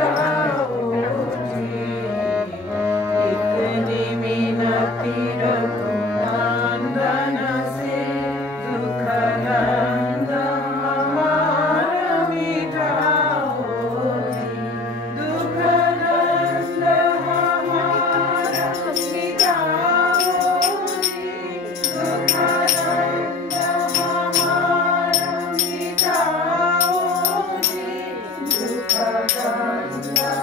मिटाओ जी। इतनी मिनती रघुनंदन से, दुख दंड हमारा मिटाओ जी। दुख दंड हमारा मिटाओ जी। दुख दंड हमारा मिटाओ जी। दुख दंड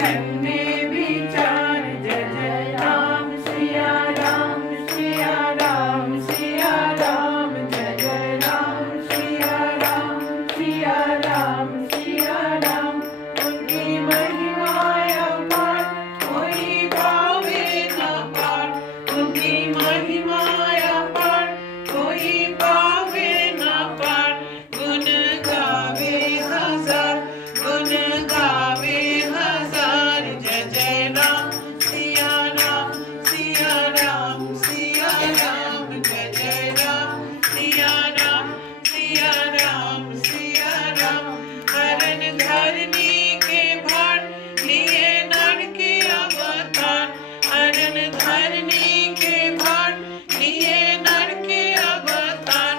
मन में विचार जय जय राम सिया राम सिया राम सिया राम जय जय राम सिया राम सिया राम सिया राम। उनकी महिमाएं अपार कोई पावे न पार, उनकी महिमाएं अपार कोई पावे न पार। गुण गावे हजार, गुण गावे हजार जय जय राम सिया राम सिया राम सिया राम जय जय राम सिया राम सिया राम सिया राम। हरण धरनी के भार लिए नर के अवतार, हरण धरनी के भार लिए नर के अवतार।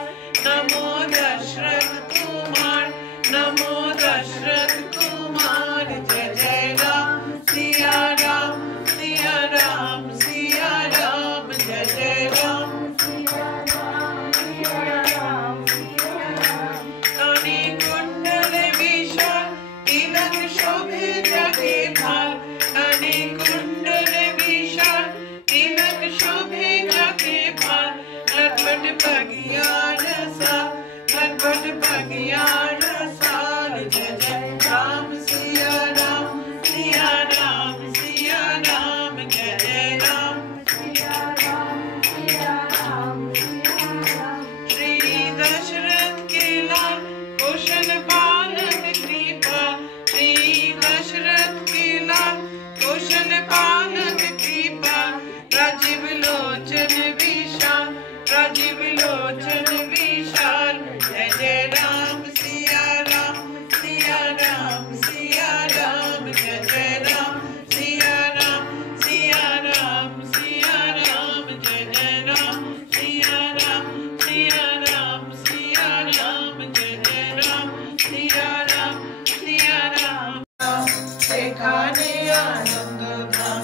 नमो दशरथ कुमार, नमो दशरथ कुमार जय जय राम सिया राम सिया राम सिया राम जय जय राम सिया राम सिया राम सिया राम। काने कुंडल विशाल तिलक शोभे जगे भाल, काने कुंडल विशाल तिलक शोभे जगे भाल। लटपट पगियार साल, लटपट पगियार साल जय जय राम सिया राम सिया राम सिया राम जय जय राम सिया राम सिया राम सिया राम। श्री दशरथ के लाल कौशल पालन कृपाल, श्री दशरथ के लाल कौशल पालन कृपाल। राजीव लोचन विशाल, राजीव लोचन विशाल जय जय राम सिया राम सिया राम सिया राम जय जय राम सिया राम सिया राम सिया राम जय जय राम सिया राम सिया राम सिया राम जय जय राम सिया राम सिया राम। सिखाने आनंद धाम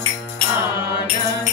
आनंद